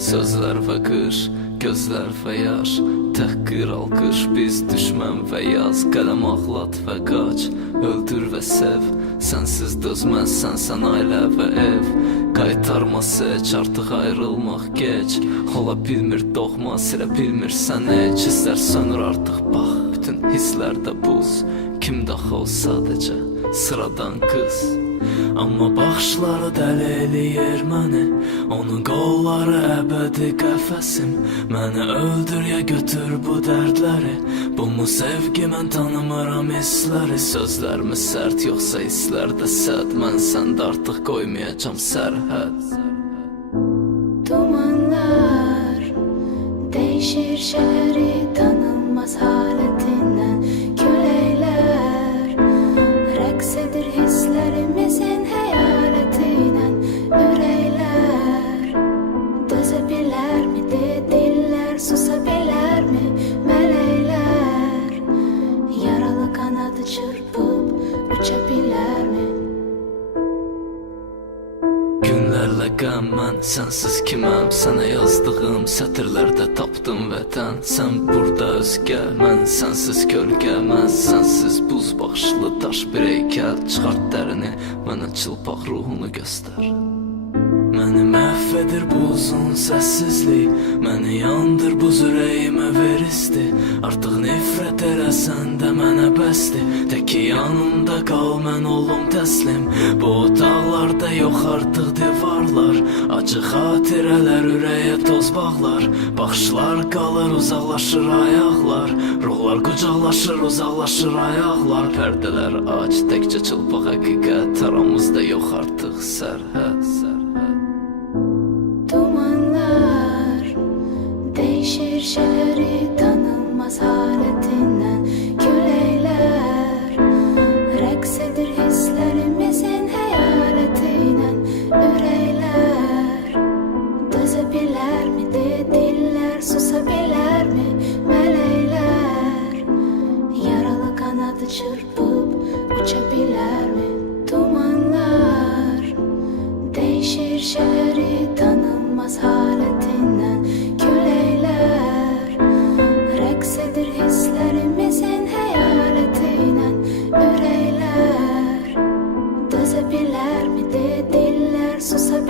Sözler ve qış, gözler ve yaş, təhqir alqış, biz düşmən və yaz. Qələm ağlat və qaç, öldür və sev. Sənsiz dözməzsən sən ailə və ev. Qaytarması heç artıq ayrılmaq geç. Ola bilmir doğma, silə bilmirsən heç. Hisslər sönür artıq bax, bütün hisslərdə buz. Kim daxı o sadəcə sıradan qız. Amma baxışları dəli eləyir məni, onun qolları əbədi qəfəsim. Məni öldür ya götür bu dərdləri, bu mu sevgi, mən tanımıram hissləri. Sözlərmi sərt yoxsa hisslərdə səd, mən səndə artıq qoymayacam sərhəd. Dumanlar değişir şehri tanınmaz haletinden. Küleyler reks edir hislerimizin hayaletinden. Üreyler dözebilir mi diller, susabilir mi meleyler? Yaralı kanadı çırpıp uçabilir mi? Günlərlə qəm, mən sənsiz kiməm? Sənə yazdığım sətirlərdə tapdım vətən. Sən burada özgə, mən sənsiz kölgə. Mən sənsiz buz baxışlı daş bir heykəl. Çıxart dərini, mənə çılpaq ruhunu göstər. Məni məhv edir bu uzun səssizlik, məni yandır buz ürəyimə ver isti. Artıq nifrət eləsən də mənə bəsdir. Tək ki yanımda qal, mən olum təslim. Bu otaqlarda yox artıq divarlar, acı xatirələr ürəyə toz bağlar. Baxışlar qalır, uzaqlaşır ayaqlar, ruhlar qucaqlaşır, uzaqlaşır ayaqlar. Pərdələr aç, təkcə çılpaq həqiqət, aramızda yox artıq sərhəd. Dumanlar değişir şehri tanınmaz haletinden. Küleyler reks edir hislerimizin hayaletinden. Üreyler dözebilir mi diller, susabilir mi meleyler? Yaralı kanadı çırpıp uçabilir mi? Dumanlar değişir şehri tanınmaz haletinden. Küleyler reks edir hislerimizin hayaletinden. Üreyler dözebilir mi diller, susabilir